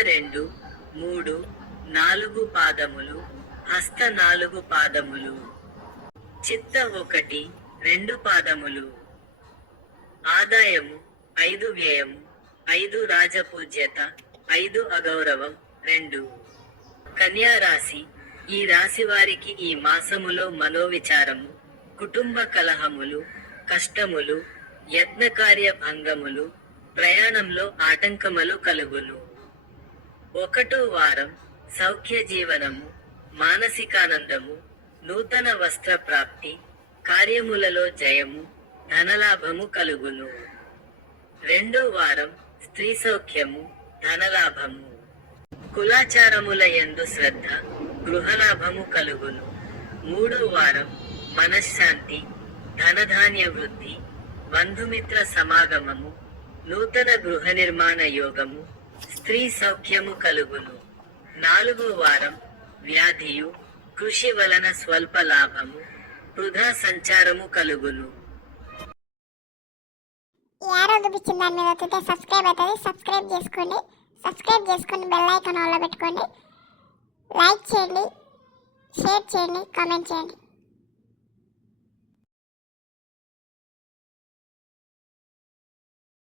2, 3, 4 పాదములు, హస్త 4 పాదములు, చిత్త 1, 2 పాదములు. ఆదాయము 5, వ్యయము 5, రాజపూజ్యత 5, అగౌరవం 2. కన్యా రాశి. ఈ రాశి వారికి ఈ మాసములో మనోవిచారము, కుటుంబ కలహములు, కష్టములు, యత్నకార్య భంగములు, ప్రయాణంలో ఆటంకములు కలుగును. 1 వారం సౌఖ్య జీవనము, మానసికానందము, నూతన వస్త్ర ప్రాప్తి, కార్యములలో జయము, ధనలాభము కలుగును. 2 వారం స్త్రీ సౌఖ్యము, ధనలాభము, కులాచారముల యందు శ్రద్ధ, గృహలాభము కలుగును. 3 వారం మనశ్శాంతి, ధనధాన్య వృద్ధి, బంధుమిత్ర సమాగమము, నూతన గృహ నిర్మాణ యోగము, స్త్రీ సౌఖ్యము కలుగును. 4 వారం వ్యాధియు, కృషి వలన స్వల్ప లాభము, వృధా సంచారము కలుగును. ఈ ఆరో చూపించిన దాని మీద వస్తే సబ్స్క్రైబ్ అవుతుంది. సబ్స్క్రైబ్ చేసుకొని బెల్ ఐకాన్ ఆన్లో పెట్టుకోండి. లైక్ చేయండి, షేర్ చేయండి, కామెంట్ చేయండి.